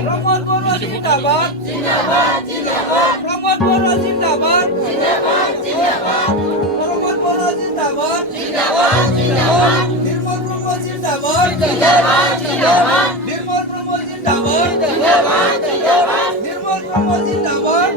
প্রমোদ বড়ুয়া জিন্দাবাদ প্রমোদ বড়ুয়া জিন্দাবাদ প্রমোদ বড়ুয়া জিন্দাবাদ নির্মল প্রমোদ জিন্দাবাদ নির্মল প্রমোদ জিন্দাবাদ নির্মল প্রমোদ জিন্দাবাদ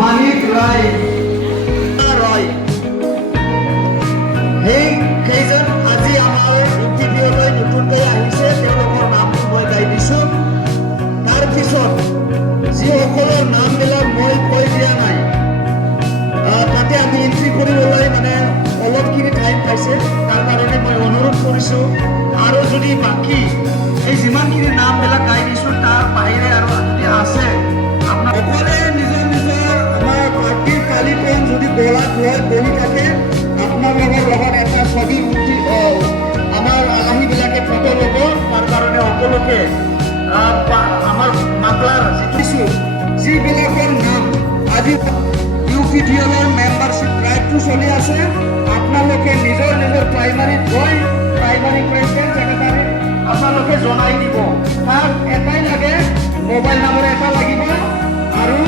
মানিক রায় সেইজন আজি আমাৰ ইউটিউবলৈ নতুনকৈ আহিছে তেওঁলোকৰ নামটো মই গাই দিছোঁ তাৰপিছত যিসকলৰ নামবিলাক মই কৈ দিয়া নাই তাতে আমি এণ্ট্ৰি কৰিবলৈ মানে অলপখিনি টাইম পাইছে তাৰ কাৰণে মই অনুৰোধ কৰিছোঁ আৰু যদি বাকী এই যিমানখিনি নামবিলাক গাই দিছোঁ তাৰ বাহিৰে আৰু যদি আছে আপোনাৰ সকলোৱে নিজৰ নিজৰ আমাৰ পাৰ্টিৰ কালিপন যদি গলাত লৈ বহি থাকে আপোনালোকৰ লগত এটা ছবি উঠি আমাৰ আলাহীবিলাকে ফটো ল'ব তাৰ কাৰণে সকলোকে আমাৰ মামলাৰ যিবিলাকৰ নাম আজি ইউপিডিএলৰ মেম্বাৰশ্বিপ ড্ৰাইভটো চলি আছে আপোনালোকে নিজৰ নিজৰ প্ৰাইমাৰীত গৈ প্ৰাইমাৰী প্ৰেচিডেণ্ট ছেক্ৰেটাৰী আপোনালোকে জনাই দিব তাত এটাই লাগে মোবাইল নম্বৰ এটা লাগিব আৰু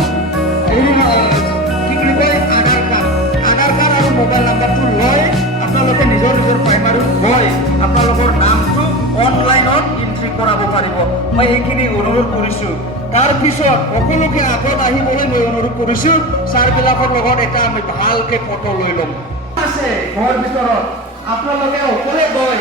কি বুলি কয় আধাৰ কাৰ্ড আৰু মোবাইল নাম্বাৰটো লৈ আপোনালোকে নিজৰ নিজৰ প্ৰাইমাৰীত গৈ আপোনালোকৰ নামটো অনলাইনত এণ্ট্ৰি কৰাব পাৰিব মই এইখিনি অনুৰোধ কৰিছোঁ তাৰপিছত সকলোকে আগত আহিবলৈ মই অনুৰোধ কৰিছোঁ ছাৰবিলাকৰ লগত এটা আমি ভালকৈ ফটো লৈ ল'ম আছে ঘৰৰ ভিতৰত আপোনালোকে অকলে গৈ